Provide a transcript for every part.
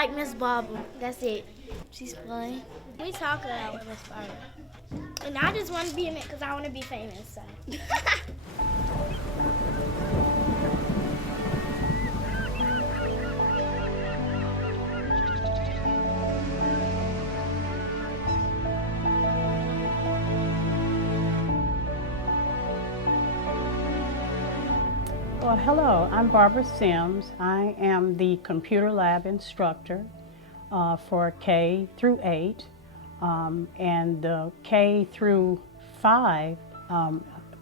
like Miss Barbara. That's it. She's funny. We talk a lot with Miss Barbara. And I just want to be in it because I want to be famous. So. Well, hello, I'm Barbara Sims. I am the computer lab instructor for K through 8 and the K through 5.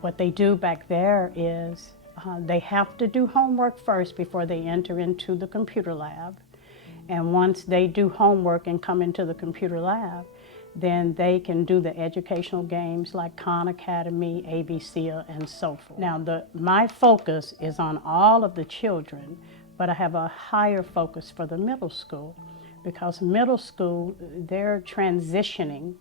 What they do back there is they have to do homework first before they enter into the computer lab. And once they do homework and come into the computer lab, then they can do the educational games like Khan Academy, ABC, and so forth. Now, my focus is on all of the children, but I have a higher focus for the middle school because middle school, they're transitioning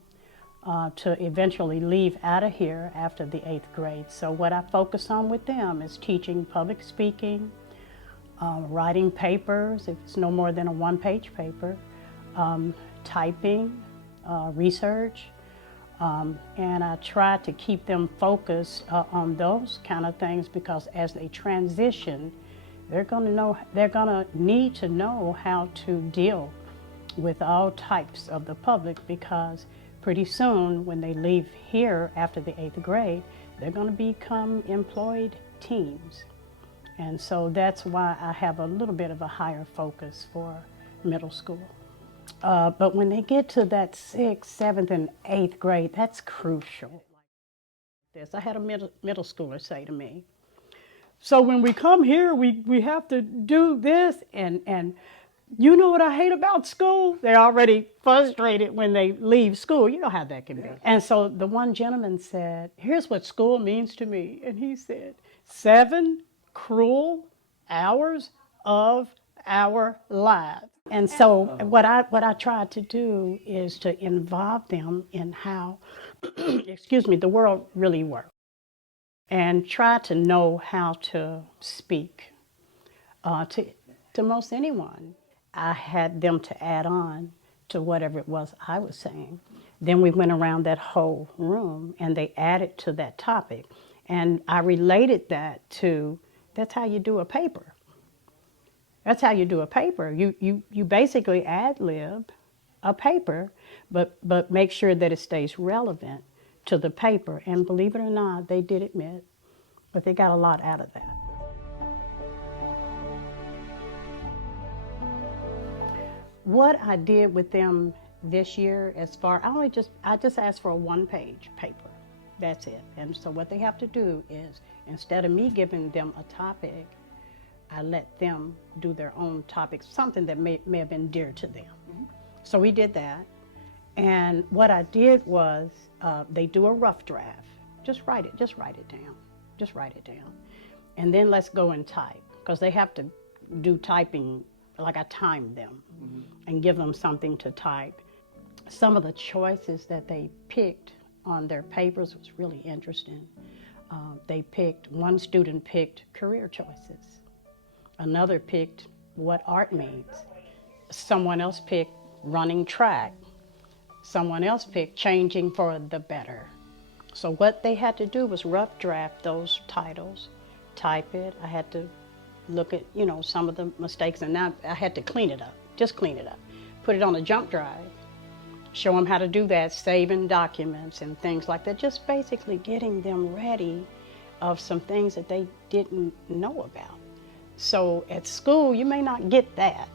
to eventually leave out of here after the 8th grade. So what I focus on with them is teaching public speaking, writing papers, if it's no more than a one-page paper, typing, research, and I try to keep them focused on those kind of things because as they transition, they're going to need to know how to deal with all types of the public because pretty soon when they leave here after the 8th grade, they're going to become employed teens. And so that's why I have a little bit of a higher focus for middle school. But when they get to that 6th, 7th, and 8th grade, that's crucial. I had a middle schooler say to me, so when we come here, we have to do this, and you know what I hate about school? They're already frustrated when they leave school. You know how that can be. And so the one gentleman said, here's what school means to me. And he said, 7 cruel hours of our lives. And so what I try to do is to involve them in how, excuse me, the world really works and try to know how to speak to most anyone. I had them to add on to whatever it was I was saying. Then we went around that whole room and they added to that topic. And I related that to, that's how you do a paper. That's how you do a paper. You basically ad-lib a paper, but make sure that it stays relevant to the paper. And believe it or not, they did admit, but they got a lot out of that. What I did with them this year, I just asked for a one-page paper. That's it. And so what they have to do is, instead of me giving them a topic, I let them do their own topic, something that may have been dear to them. Mm-hmm. So we did that. And what I did was, they do a rough draft. Just write it down. Just write it down. And then let's go and type, because they have to do typing, like I timed them and give them something to type. Some of the choices that they picked on their papers was really interesting. One student picked career choices. Another picked what art means. Someone else picked running track. Someone else picked changing for the better. So what they had to do was rough draft those titles, type it. I had to look at, some of the mistakes, and now I had to clean it up, just clean it up. Put it on a jump drive, show them how to do that, saving documents and things like that, just basically getting them ready of some things that they didn't know about. So at school, you may not get that,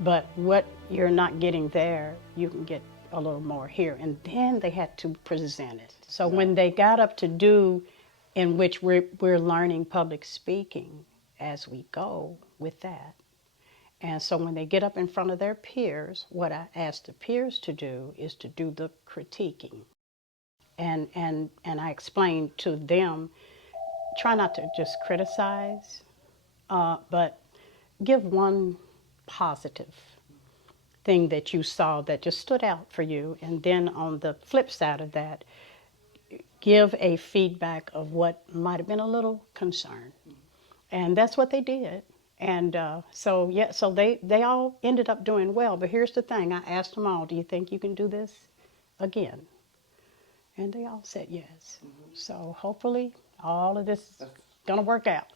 but what you're not getting there, you can get a little more here. And then they had to present it. So when they got up to do, in which we're learning public speaking as we go with that. And so when they get up in front of their peers, what I asked the peers to do is to do the critiquing. And I explained to them, try not to just criticize, but give one positive thing that you saw that just stood out for you. And then on the flip side of that, give a feedback of what might have been a little concern. And that's what they did. And so they all ended up doing well. But here's the thing: I asked them all, "Do you think you can do this again?" And they all said yes. So hopefully, all of this is gonna work out.